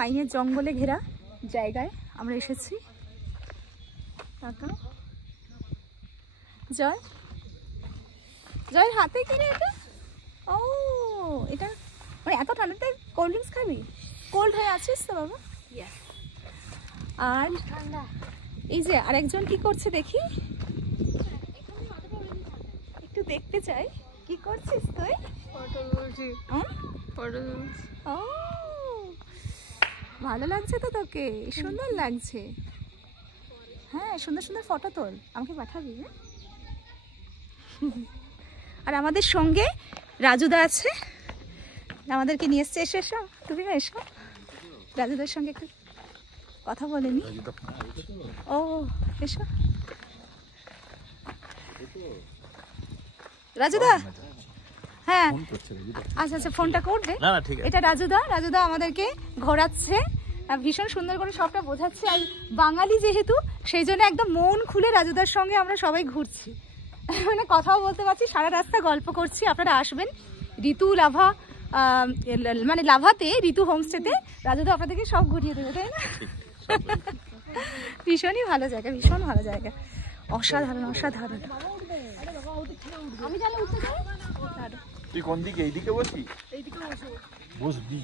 পাইনের জঙ্গলে ঘেরা জায়গায় আমরা এসেছি। জয় জয়ের হাতে কি রে এটা? ও এটা মানে এত ঠান্ডাতে কোল্ড ড্রিঙ্কস খাবি? কোল্ড হয়ে আছিস তো বাবা? আর এই যে আরেকজন কি করছে দেখি, একটু দেখতে চাই। কি করছিস তুই? ও ভালো লাগছে তো তোকে? সুন্দর লাগছে। হ্যাঁ সুন্দর সুন্দর ফটো তোল, আমাকে পাঠাবি। হ্যাঁ আর আমাদের সঙ্গে রাজুদা আছে, আমাদেরকে নিয়ে এসছে। এসো এসো, তুমিও এসো, রাজুদার সঙ্গে একটু কথা বলে নি। ও এসো রাজুদা। হ্যাঁ আচ্ছা আচ্ছা ফোনটা করবে। এটা রাজুদা, রাজুদা আমাদেরকে ঘোরাচ্ছে, ভীষণ সুন্দর করে সবটা বোঝাচ্ছে। আর বাঙালি যেহেতু সেই জন্য একদম মন খুলে রাজুদার সঙ্গে আমরা সবাই ঘুরছি, মানে কথাও বলতে পারছি, সারা রাস্তা গল্প করছি। আপনারা আসবেন ঋতু লাভা, মানে লাভাতে ঋতু হোমস্টেতে, রাজুদা আপনাদেরকে সব ঘুরিয়ে দেবে, তাই না? ভীষণই ভালো জায়গা, ভীষণ ভালো জায়গা, অসাধারণ অসাধারণ। আমি তাহলে উঠতে যাই। তুই কোন দিকে? এইদিকে বসবি? এইদিকে বসবো। বসবি।